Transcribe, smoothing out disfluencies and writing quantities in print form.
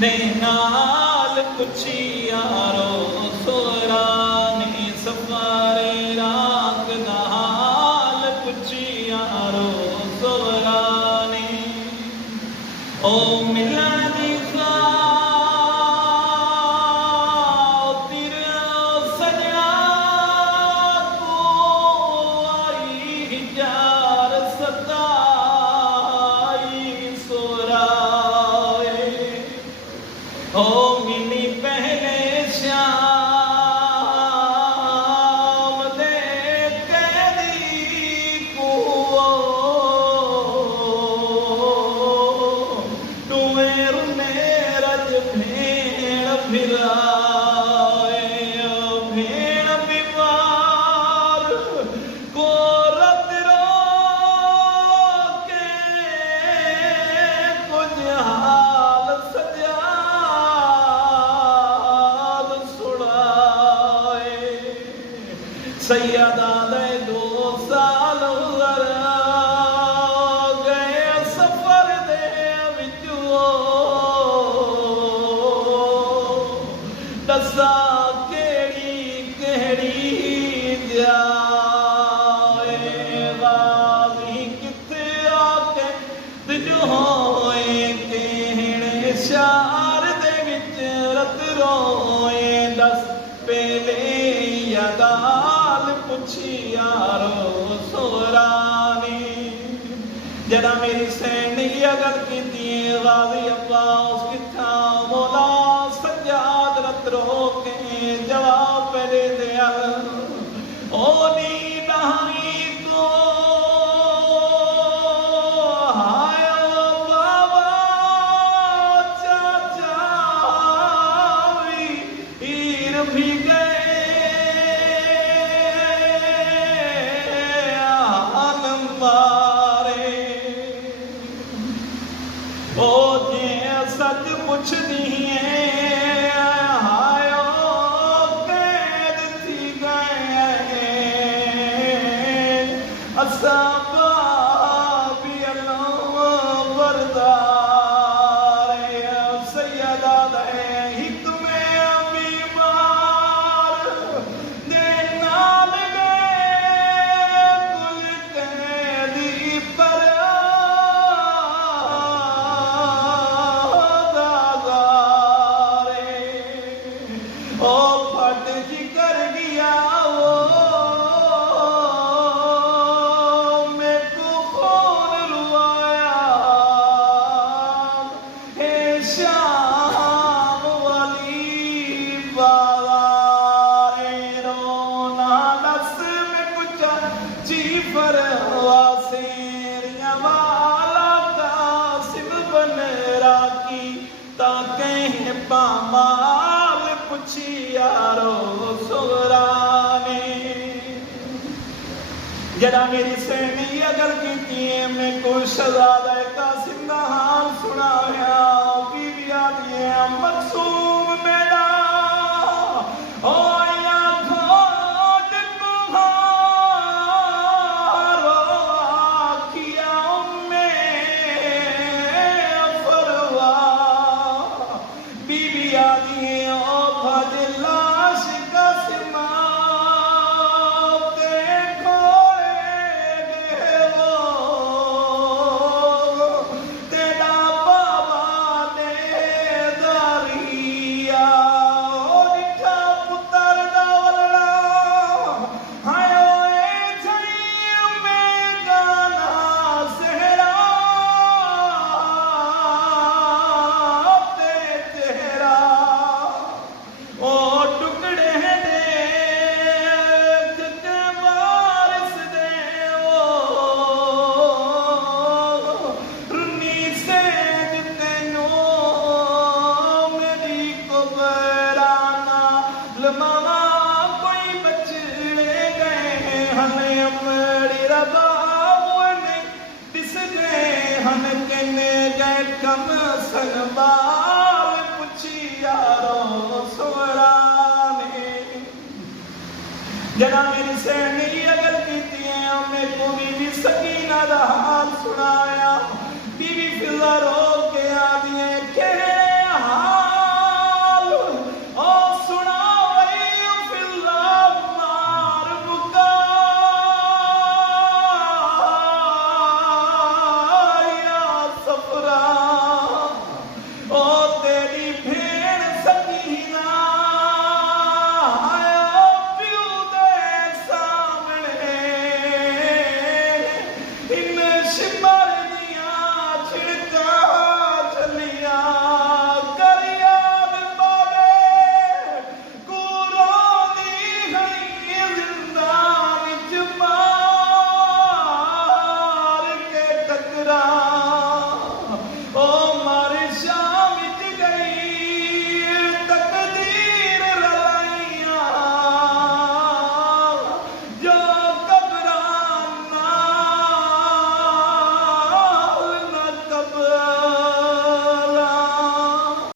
ने नाल पुछी यारो सोरानी सफारे राग नाल पुछी यारो सोरानी ओ मिला दी ओ मिली पहले श्याम दे कैदी को तुम्हें रुने रज भेड़ फिराए भेड़ बीमार को रत रो के कुछ हाल सजा सैयदा दे 2 साल गए सफर दे विचो दसा केड़ी केड़ी जाए वाली किथे आके दिजो होए कहणे शार दे विच रत रोए दस पेले यदा पुछी यारो सोरानी जरा मेरी सैनी अगर की गाजी अब्बास किथा मौला सज्जाद रत रो के जवाब पहले दिया ओ नी नहीं तो हायो बाबा चाचा वीर भी गए ओ जे सच पुछदी हायो कैद थी गए असा भी अल्लाह बरदार सैयदा दे हिक में बीमार दे नाल गए कुल कैदी पर ओ फट जिगर गया मेरे को खून रुआया हे शाम वाली बारे रोना नस में कुछ चीफर वासेरिया वाला कासिम बन राकी ताके पामा पुछी यारो सोरानी जरा मेरी सैनी अगर की में कोई शहजादा कासिम का हाल सुनाया बीवी आदि मकसूम मेरा ओ कम संभाल पुछी यारो